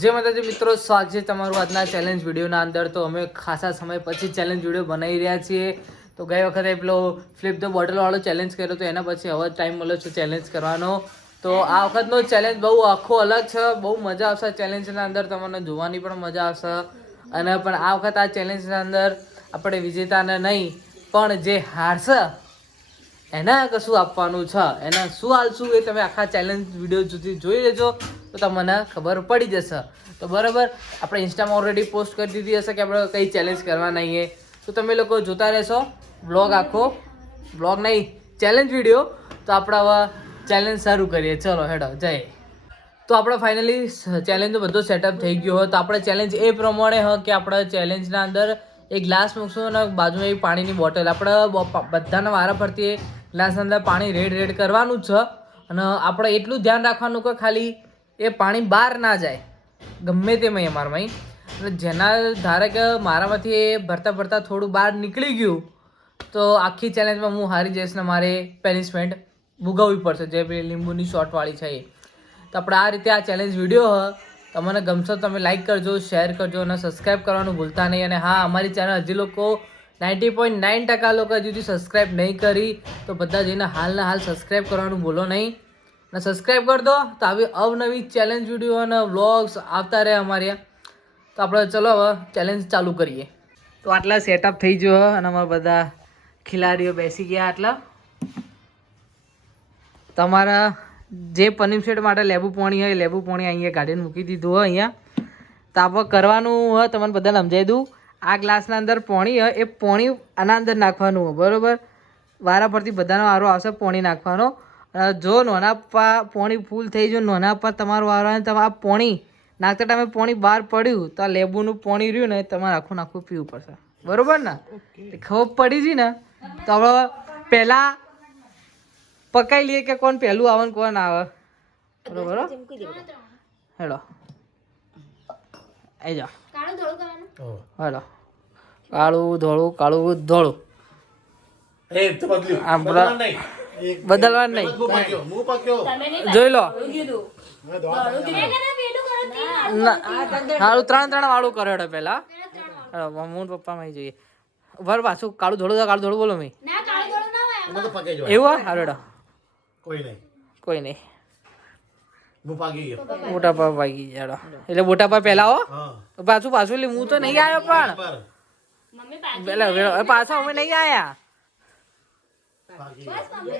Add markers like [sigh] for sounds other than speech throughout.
જે માતાજી મિત્રો, સ્વાગત છે તમારું આજના ચેલેન્જ વિડીયોના અંદર. તો અમે ખાસા સમય પછી ચેલેન્જ વીડિયો બનાવી રહ્યા છીએ. તો ગઈ વખતે પેલો ફ્લિપ ધ બોટલવાળો ચેલેન્જ કર્યો તો એના પછી હવે ટાઈમ મળ્યો છે ચેલેન્જ કરવાનો. તો આ વખતનો ચેલેન્જ બહુ આખો અલગ છે. બહુ મજા આવશે ચેલેન્જના અંદર, તમને જોવાની પણ મજા આવશે. અને પણ આ વખત આ ચેલેન્જના અંદર આપણે વિજેતાને નહીં, પણ જે હારશે એના કશું આપવાનું છે? એના શું આલશું એ તમે આખા ચેલેન્જ વીડિયો સુધી જોઈ લેજો, તો તમને ખબર પડી જશે. તો બરાબર, આપણે ઇન્સ્ટામાં ઓલરેડી પોસ્ટ કરી દીધી હશે કે આપણે કઈ ચેલેન્જ કરવા નહીં એ તો તમે લોકો જોતા રહેશો. બ્લોગ આખો. બ્લોગ નહીં ચેલેન્જ વીડિયો તો આપણે હવે ચેલેન્જ શરૂ કરીએ. ચલો, હેડો, જય. તો આપણે ફાઇનલી ચેલેન્જનો બધો સેટઅપ થઈ ગયો હોય. તો આપણે ચેલેન્જ એ પ્રમાણે હ કે આપણે ચેલેન્જના અંદર એક ગ્લાસ મૂકશું અને બાજુમાં એક પાણીની બોટલ આપણે બધાના વારા ફરતી ગ્લાસની અંદર પાણી રેડ રેડ કરવાનું જ છે અને આપણે એટલું ધ્યાન રાખવાનું કે ખાલી એ પાણી બહાર ના જાય. ગમે તે મેં અમારામાં એટલે જેના ધારે કે મારામાંથી એ ભરતા ભરતા થોડું બહાર નીકળી ગયું, તો આખી ચેલેન્જમાં હું હારી જઈશ ને મારે પેનિશમેન્ટ ભોગવવી પડશે, જે પેલી લીંબુની શોર્ટવાળી છે એ. તો આપણે આ રીતે આ ચેલેન્જ વીડિયો હ. તમને ગમશો તમે લાઈક કરજો શેર કરજો અને સબસ્ક્રાઈબ કરવાનું ભૂલતા નહીં. અને હા, અમારી ચેનલ હજી લોકો નાઇન્ટી પોઈન્ટ નાઇન ટકા લોકો હજુ સુધી સબસ્ક્રાઈબ નહીં કરી, તો બધા જઈને હાલના હાલ સબસ્ક્રાઈબ કરવાનું ભૂલો નહીં. અને સબસ્ક્રાઈબ કરી દો, તો આવી અવનવી ચેલેન્જ વીડિયો અને વ્લોગ્સ આવતા રહે અમારે. તો આપણે ચલો હવે ચેલેન્જ ચાલુ કરીએ. તો આટલા સેટઅપ થઈ ગયો અને અમારા બધા ખિલાડીઓ બેસી ગયા આટલા. તમારા જે પનીર સેટ માટે લેબુ પાણી હોય લેબુ પાણી અહીંયા ગાડીને મૂકી દીધું હોય અહીંયા. તો આપણે કરવાનું હોય તમને બધાને સમજાવી દઉં. આ ગ્લાસના અંદર પાણી હોય એ પાણી આના અંદર નાખવાનું હોય બરોબર? વારા પરથી બધાનો વારો આવશે પાણી નાખવાનો. જો નોના પા પાણી ફૂલ થઈ જાય નોના પા તમારો વારો આવે ને તમે આ પાણી નાખતા ટાઈમે પાણી બહાર પડ્યું તો આ લેબુનું પાણી રહ્યું ને તમારે આખું નાખું પીવું પડશે. બરોબર ને? ખબર પડી છે ને? તો હવે પહેલાં પકાઈ લઈએ કે કોણ પહેલું આવે ને કોણ આવે? બરોબર હેલો આવી જાઓ. હેલો કાળું ધોળું કાળું ધોળું. બદલવાનું નહીં. જોઈ લો. ના સારું ત્રણ ત્રણ વાળું કરો હેડો પહેલા હેડો પપ્પા માં જોઈએ. ભર પાછું કાળું ધોળું કાળું ધોળું બોલો મેં. એવું હા હેડો. કોઈ નહીં. કોઈ નહીં. પાકી. મોટા પા વાગી હેડો. એટલે મોટા પા પહેલા હો. પાછું પાછું એટલે હું તો નહીં આવ્યો પણ. પેલા પેલા- પાછો અમે નહીં આયા.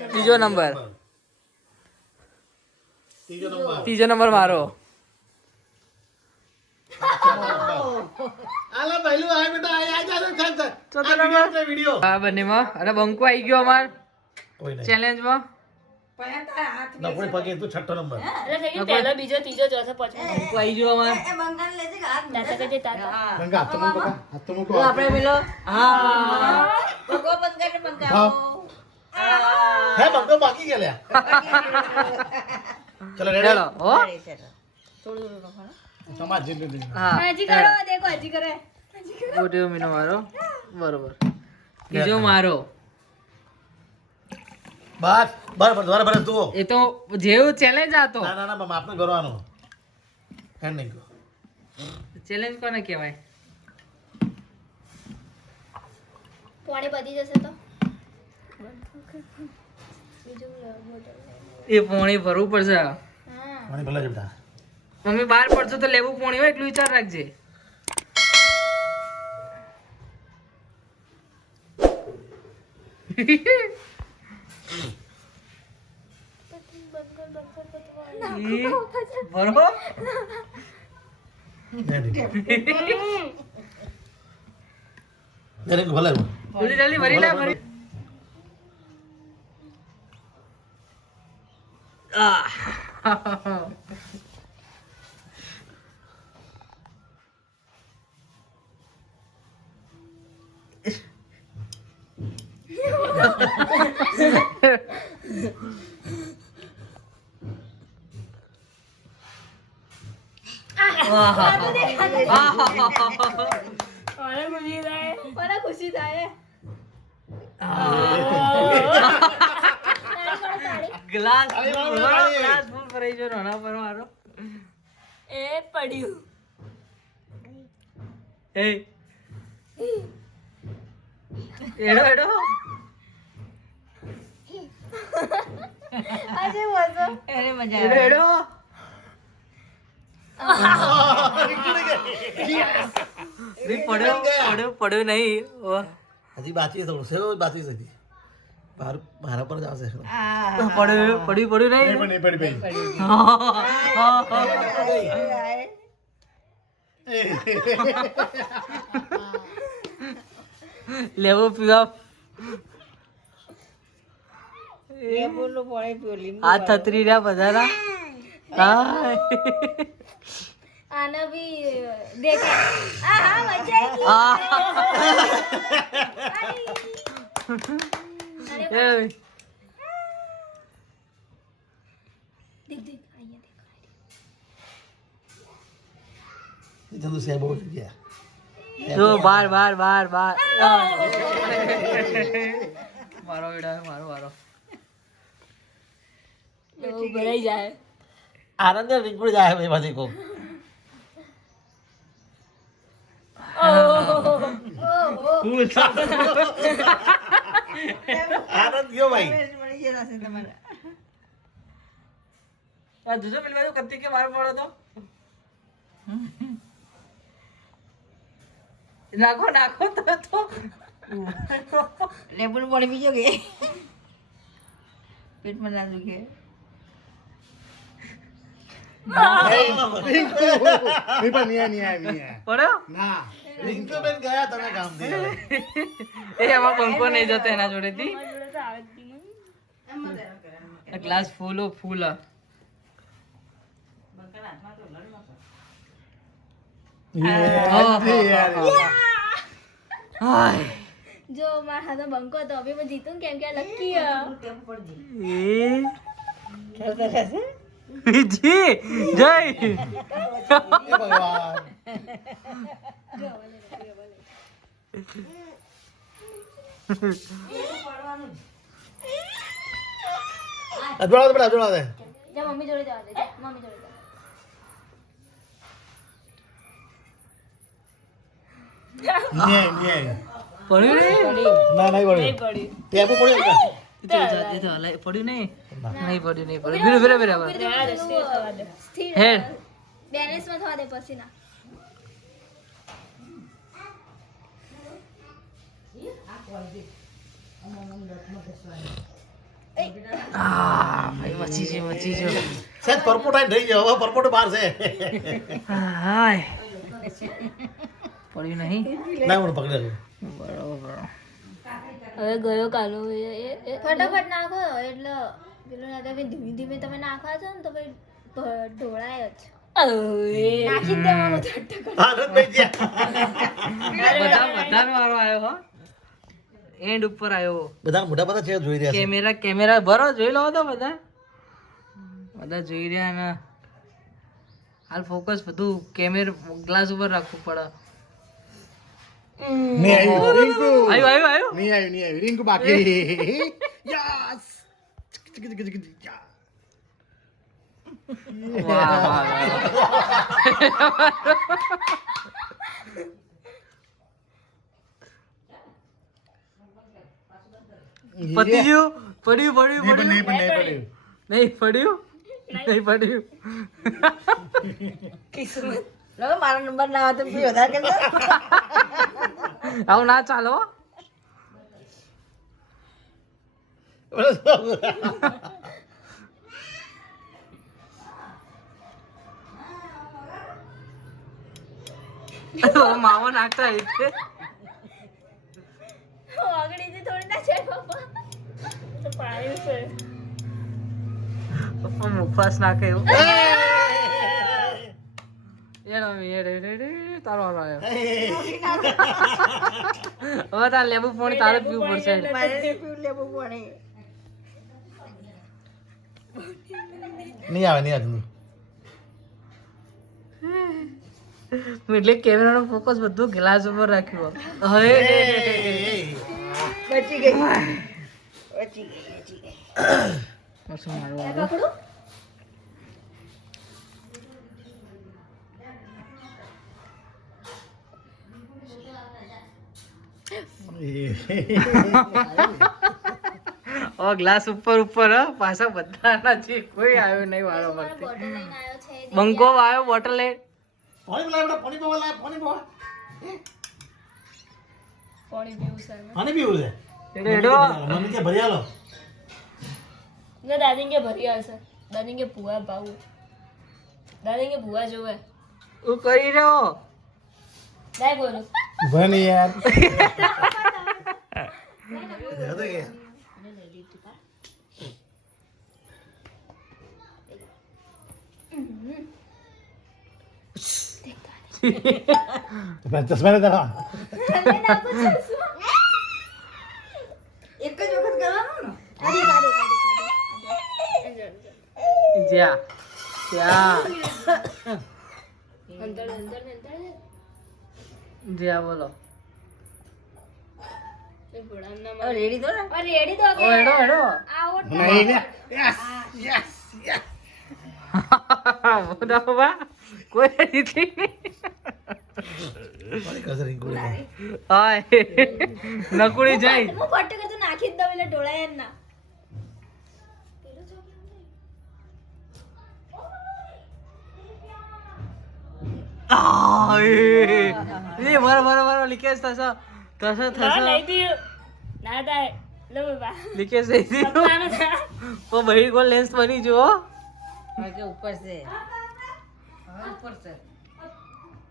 ત્રીજો નંબર. ત્રીજો નંબર. મારો. આ બંનેમાં. અને બંકો આવી ગયો અમાર. ચેલેન્જમાં. ચેલેન્જમાં પગે તો છઠ્ઠો નંબર. પહેલો બીજો ત્રીજો ચોથો પાંચમો. બંકો આવી ગયો અમાર દાતા કજે તાતા ગંગા, હાથ મૂકો હાથ મૂકો. આપણે પેલો હા. ભાવ. હે, બંકો બાકી ગયા લ્યા. ચલો, ready? હેલો હો. સમાજ જિંદગી. હા. હજી કરો દેખો હજી કરે. ગોટીઓ મીનો મારો. બરોબર. બીજો મારો. બસ બસ બસ દ્વારા બરસ એ તો જેવું ચેલેન્જ આતો ના ના ના આપને કરવાનો હેન્ડ નહીં કરો. ચેલેન્જ કોને કહેવાય? પાણી બધી જશે તો? એ પોણી ભરવું પડશે. હા. મને ભલે જ મમ્મી બહાર પડશો તો લેવું પોણી હોય એટલું વિચાર રાખજે. ઈ, [laughs] ભરો હેન્ડ નહીં. હેન્ડ નહીં, ભલે જલ્દી જલ્દી ભરી લે ભરી આહ. મને ખુશી થાય ગ્લાસ. ગ્લાસ ફૂલ ભરાઈ ગયો નાના પર મારો એ પડ્યું એ એડો એડો આજે મજા એડો એડો રી પડ્યો પડ્યો પડ્યો નહીં. હજી બાકી થોડું. સેવ બાકી છે મારા પર જ આવશે. પડ્યું પડ્યું પડ્યું નહીં? નહીં પડી પડી લેવો પીવા. આ થતરી રહ્યા બધાના. આને ભી દેખા આ હા મજા આવી આ. દેખ દેખ અહીંયા દેખ. જલ્દી સેવ બહુ થઈ ગયા. જો બાર બાર બાર બાર. મારો વિડા મારો મારો. ભરાઈ જાય. આનંદ નીકળી જાય હવે બધી કોક. આનંદ ગયો ભાઈ. જોજો પેલી બાજુ કે માર પડો તો? નાખો નાખો તો તો. લેબુનું બીજો કે. પેટમાં ના દુખે. પડ્યો ના. રિંકુબેન ગયા તમે કામથી એ એમાં પંખો નહીં જતો એના જોડેથી. Glass full full. જો મારા હાથે બંકો તો હવે હું જીતું કેમ કે લકી એ જી જય. અજવાળા બેટા અજવાળા દે. જા મમ્મી જોડે જવા દે મમ્મી જોડે પડ્યું નહીં? ના નહીં પડ્યું. ટેપુ પડ્યું પડ્યું નહીં. નહીં પડ્યું નહીં પડ્યું બિરે. દે સ્થિર હેડ. બેલેન્સમાં થવા દે પછી ના આ ભાઈ મચી છે મચી છે સહેજ પરપોટ આઈને ગયો હવે પરપોટ બહાર છે. હાય. પડ્યું નહીં? ના મને પકડે બરોબર. હવે ગયો કાલો ફટાફટ નાખો એટલે પેલું ના તમે ધીમે ધીમે તમે નાખવા છો ને તો ભાઈ ઢોળાય જ. નાખી દેવાનું આવ્યો એન્ડ ઉપર આવ્યો. બધા મોટા બધા છે જોઈ રહ્યા કેમેરા કેમેરા ભરો જોઈ લો તો બધા. બધા જોઈ રહ્યા ને હાલ ફોકસ બધું કેમેરા ગ્લાસ ઉપર રાખવું પડે. નહીં આવ્યું. રિંકુ આવ્યું આવ્યું આવ્યું? નહીં આવ્યું નહીં આવ્યું. રિંકુ બાકી. યસ વાહ, વાહ, વાહ. [laughs] પતી ગયું પડ્યું પડ્યું પડ્યું? નહીં પડ્યું. નહીં પડ્યું? નહીં પડ્યું? [laughs] લો મારો નંબર ના આવે તો વધારે [laughs] આવું ના ચાલો હો. માવો નાખતા એટલે આગળથી થોડી ના છે પપ્પા. તો છે. પપ્પા મુખવાસ નાખે એવું. તારો હવે તારે લેબુ પાણી તારે પીવું પડશે. લેબુ પાણી. નહીં આવે નહીં આવે. એટલે કેમેરાનો ફોકસ બધું ગ્લાસ ઉપર રાખ્યો. હવે બચી ગઈ. બચી ગઈ બચી ગઈ. શું મારું? [laughs] ઓ ગ્લાસ ઉપર ઉપર પાછા બધા છે કોઈ આવ્યો નહીં વાળો વખતે. બંકો આવ્યો બોટલ લઈ. પાણી લાવ પાણી પીવા લાવ પાણી પીવા. પાણી પીવું છે પાણી પીવું છે? એડો એડો મમ્મી કે ભરી આલો? ને દાદી કે ભરી આવશે દાદી કે ભૂવા ભાવું. દાદી કે ભૂવા જોવે. હું કરી રહ્યો. દાઈ બોલો. ભણી યાર. [laughs] કે ચશ્મા ને તારા એક જ વખત કરવાનું જ્યાં ત્યાં અંદર અંદર ને અંદર ને જ્યાં બોલો રેડી માં રેડી ઓ એડો એડો આવો નહીં ને યસ યસ યસ કોઈ ગોળી હાય. નકુડી જાય હું બટ્ટ કે તું નાખી જ દઉં એટલે ઢોળાય જ ના. એ બરો બરો બરો લીકેજ થશે. થશે થશે. ના થાય. લો બાબા લીકેજ થઈ ગયું પપ્પાનો થા ગોલ લેન્સ બની જુઓ. કે ઉપર છે. ઉપર છે હસાવ મત યાર લોગી દો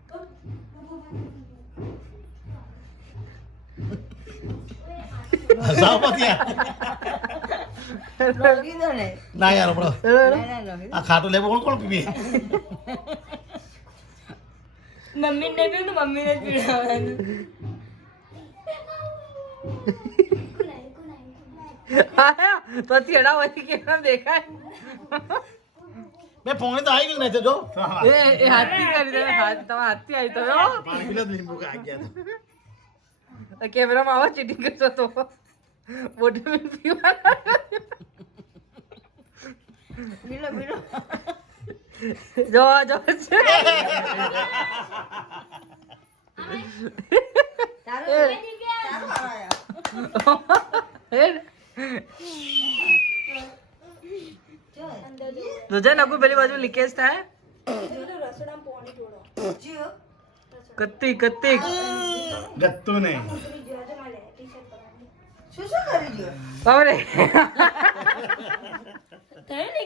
ને ના યાર હમણાં. ના ના આ ખાટું લેવું કોણ કોણ પીવે? મમ્મી ને પીવું મમ્મી ને પીવડાવવાનું. તો તેડા વધી કેમ દેખાય? મેં ફોન તો આવી ગયું ને જો. એ એ હાથથી કરી દે હાથ તમે હાથથી આવી તો પાણી પીલો જ લીંબુ કા ગયા તો. કેમેરામાં આવો ચીટિંગ કરતો તો. બોટલ પીવા પીલો પીલો. જો જો તારો તારો વારો આયો. હે? છે નકુ પેલી બાજુ લીકેજ થાય. કત્તી કત્તી ગત્તું નહીં શું શું કરી દ્યો? બાબરે થયું ને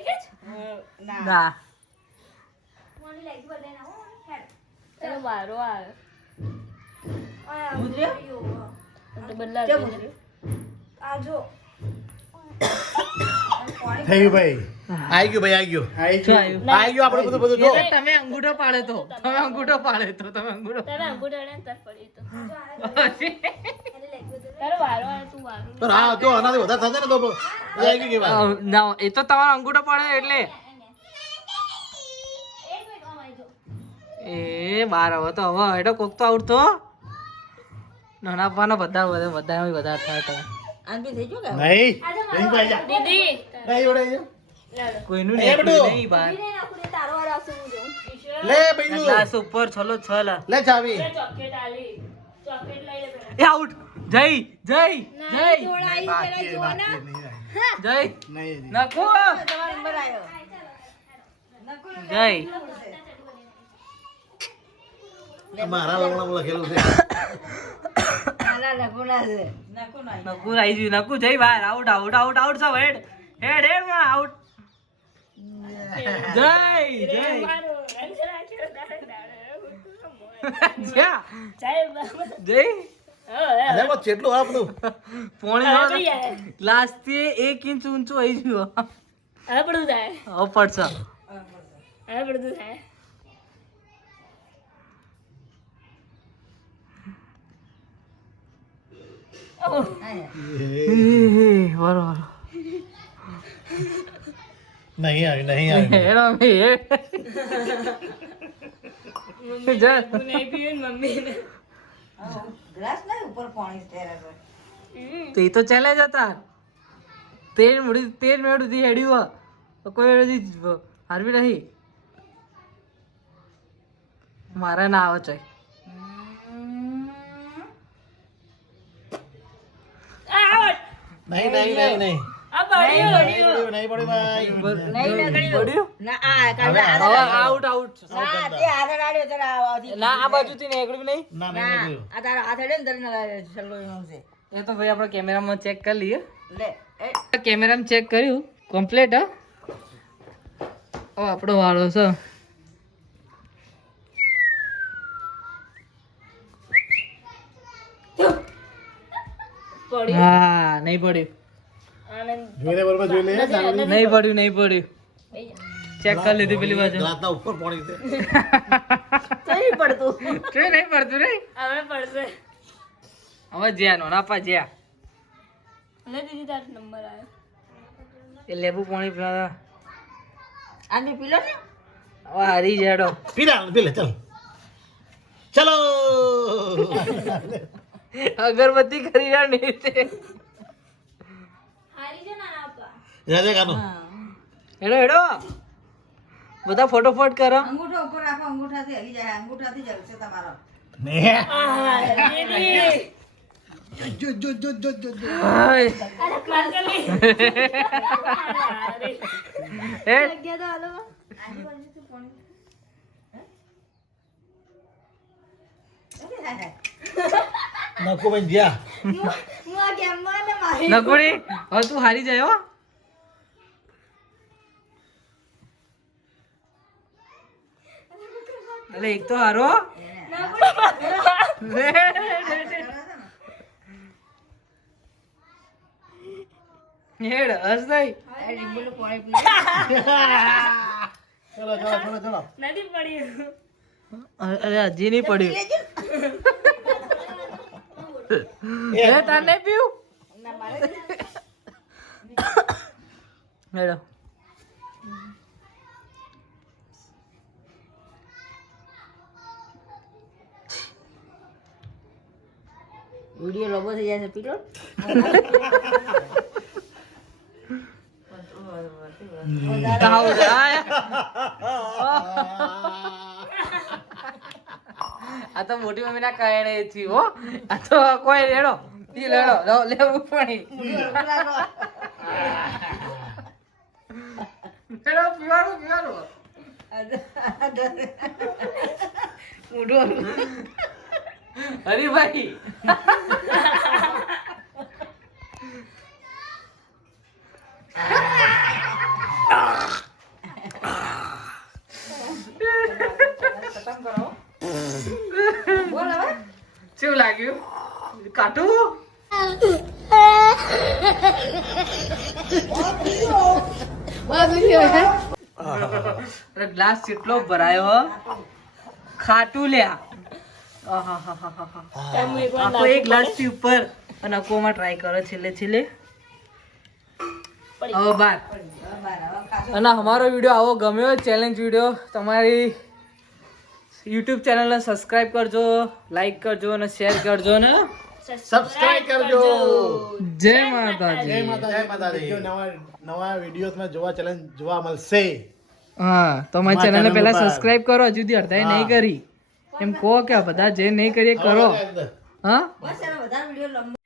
ના ના ચલો વારો આવ્યો ઉતર્યો? તો બદલા કેમ ઉતર્યો? થયું ભાઈ. આવી ગયું ભાઈ આવી ગયું. શું ગયું. આવી ગયું આપણે બધું બધું જો. તમે અંગૂઠો પાડે તો. તમે અંગૂઠો પાડે તો તમે અંગૂઠો તમે અંગૂઠો ને તર પડી તો. તારો વારો આવ્યો તું વારો. પણ હા જો આનાથી વધારે થશે ને તો એ આવી ગયું કેવા ના એ તો તમારો અંગૂઠો પાડે એટલે. એ બાર હવે તો હવે હેડો કોક તો આવડતો નાના પાના બધા બધા બધા વધારે થાય તમે થઈ નહીં. દીદી. નહીં જોડે જા. કોઈનું. નહીં બહાર તારો વારો આવશે હું જોઉં. લે ભાઈ ગ્લાસ ઉપર છલો છલ લે ચાવી. ચોકલેટ આલી. ચોકલેટ લઈ લે એ આઉટ. જય જય જય. ઢોળાઈ પેલા જો ના. જય. નહીં નખો. તમારો નંબર આવ્યો જય. મારા લગ્નમાં લખેલું છે. નકુ નકુ આઈ ગયું. નકુ જય બહાર આઉટ આઉટ આઉટ આઉટ સબ હેડ. હેડ હેડમાં આઉટ જય જય જ્યા અરે કેટલું આ પોણી થી એક ઇંચ ઊંચું આવી ગયું થાય હવે પડશે હવે પડું થાય બરોબર નહીં આવી નહીં આવી હેડો મે હેડ જા નહીં પીવે ને મમ્મી ને ગ્લાસ નહીં ઉપર પાણી તેરા તો એ તો ચેલેન્જ હતા તેર મિનિટ તેર મિનિટ સુધી હેડ્યું કોઈ હજી હારવી નહીં મારે ના આવે છે નહીં નહીં નહીં નહીં એ તો ભાઈ આપણે કેમેરામાં ચેક કરી લઈએ. કેમેરામાં ચેક કર્યું. કમ્પ્લીટ હા. આપણો વાળો છે. હા નહીં પડ્યું. જોઈ બરોબર જોઈ નહીં પડ્યું નહીં પડ્યું. ચેક કરી લીધી પેલી બાજુ. ઉપર પડી છે નહીં પડતું. નહીં પડતું રે. હવે પડશે. હવે જ્યાં નો નાપા જ્યાં. લે દીદી તાર નંબર આવ્યો. એ લેબુ પાણી પીવા આની પીલો ને? હવે હારી જેડો. પીલા પીલે ચાલ. ચલો. અગરબત્તી કરી રહ્યા નહીં રાજા કાનો હેડો હેડો. બધા ફોટોફોટ કરો. અંગૂઠો ઉપર રાખો અંગૂઠાથી હલી જાય અંગૂઠાથી જલશે તમારો. ને? જો જો જો જો જો જો. હાય. હે? જગ્યા તો હાલો. નકુ ભાઈ જ્યાં. હું આ ગેમમાં ને નકુડી હવે તું હારી જાય હો. અલે એક તો હારો. [laughs] હેડ હસ નહીં એ લીંબુનું પાણી પી ચલો ચલો ચલો ચલો. નથી પડ્યું. અરે હજી નહીં પડ્યું. એ, [laughs] નહીં પીવું? હેડો. વીડિયો લોબો થઈ જાય પીલો. આ તો મોટી મમ્મી ના કારણે થી હો. આ તો કોઈ રેડો તી લેડો લેવું પાણી રેડો પીવાનું પીવાનું. હરીભાઈ કેવું લાગ્યું કાટું ગ્લાસ કેટલો ભરાયો ખાટું લ્યા આખો એક ગ્લાસથી ઉપર અને અકોમાં ટ્રાય કરો છેલ્લે છેલ્લે. હવે બાર. અને અમારો વીડિયો આવો ગમ્યો ચેલેન્જ વીડિયો તમારી યુટ્યુબ ચેનલને સબસ્ક્રાઈબ કરજો લાઈક કરજો અને શેર કરજો ને. સબસ્ક્રાઇબ કરજો. જય માતાજી. જય માતાજી. જય માતાજી. જો નવા નવા વિડિયોસમાં જોવા ચેનલ જોવા મળશે. હા તો મારી ચેનલને પહેલા સબસ્ક્રાઇબ કરો હજુ સુધી અડધાએ નહીં કરી. એમ કહો કે બધા જે નહીં કરીએ કરો. હા? બસ એનો વધારે વિડિયો લંબો